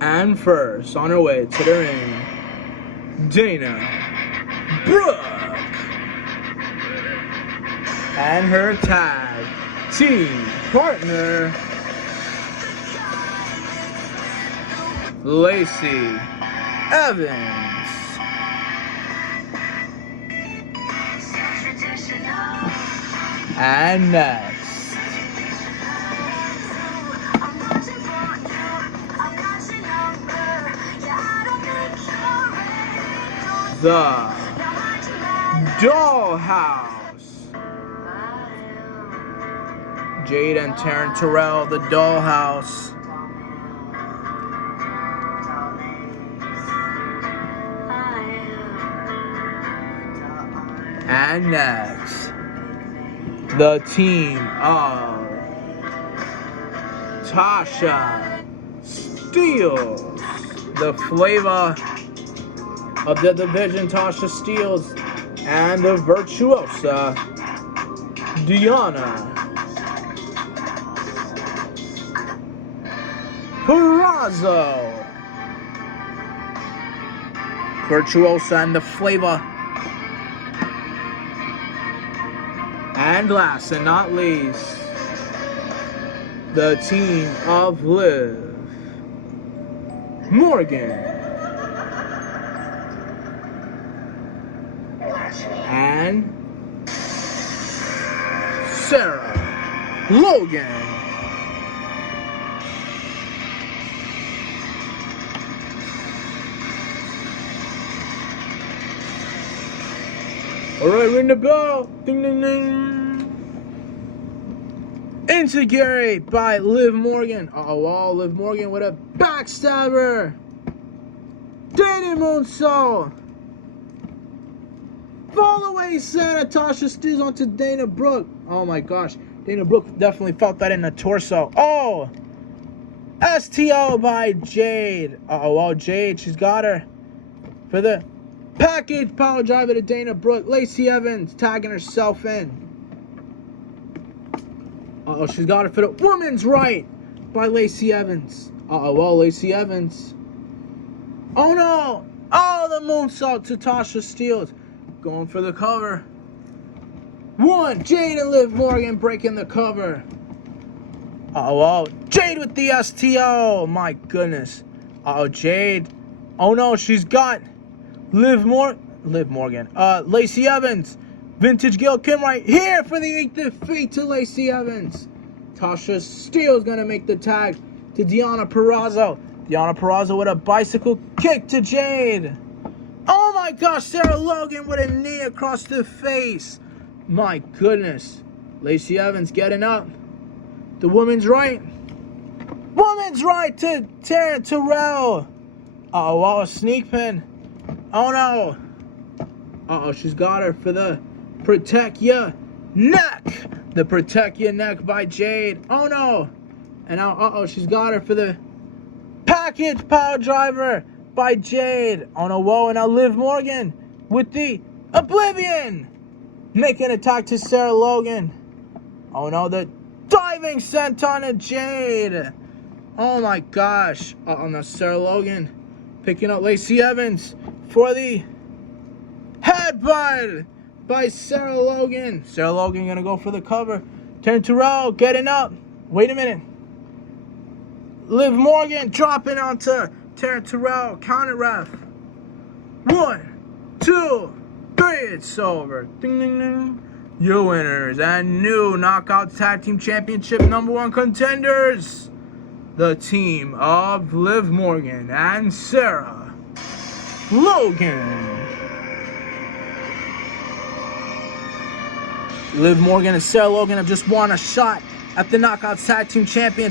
And first, on her way to the ring, Deonna, Brooke, and her tag team partner, Lacey Evans. And next, the Dollhouse. Jade and Taryn Terrell, the Dollhouse. And next, the team of Tasha, Steelz, the flavor of the division, Tasha Steelz, and the virtuosa Deonna, Purrazzo, virtuosa and the flavor. And last and not least, the team of Liv Morgan and Sarah Logan. Alright, ring the bell. Ding, ding, ding. Insecurity by Liv Morgan. Oh, Liv Morgan with a backstabber. Danny Moonsault. Fall away, Santa. Tasha Steelz onto Dana Brooke. Oh my gosh. Dana Brooke definitely felt that in the torso. Oh. STO by Jade. Oh, Jade. She's got her for the package power driver to Dana Brooke. Lacey Evans tagging herself in. Uh-oh, she's got it for the woman's right by Lacey Evans. Uh-oh, Lacey Evans. Oh no! Oh, the moonsault to Tasha Steelz. Going for the cover. One, Jade and Liv Morgan breaking the cover. Uh-oh, Jade with the STO. My goodness. Uh-oh, Jade. Oh no, she's got Liv Morgan. Lacey Evans. Vintage Gil Kim right here for the defeat to Lacey Evans. Tasha Steelz gonna make the tag to Deonna Purrazzo. Deonna Purrazzo with a bicycle kick to Jade. Oh my gosh, Sarah Logan with a knee across the face. My goodness. Lacey Evans getting up. The woman's right. Woman's right to Taryn Terrell. Uh-oh, a sneak pin. Oh no. Uh-oh, she's got her for the Protect Your Neck. The Protect Your Neck by Jade. Oh no. And now, uh-oh, she's got her for the package power driver by Jade. Oh no, whoa. And now Liv Morgan with the Oblivion. Making an attack to Sarah Logan. Oh no, the diving senton to Jade. Oh my gosh. Uh-oh, now Sarah Logan picking up Lacey Evans for the headbutt by Sarah Logan. Sarah Logan gonna go for the cover. Taryn Terrell getting up. Wait a minute. Liv Morgan dropping onto Taryn Terrell. Counter ref. 1, 2, 3. It's over. Ding, ding, ding. Your winners and new Knockout Tag Team Championship #1 contenders. The team of Liv Morgan and Sarah Logan. Liv Morgan and Sarah Logan have just won a shot at the Knockout Tag Team Championship.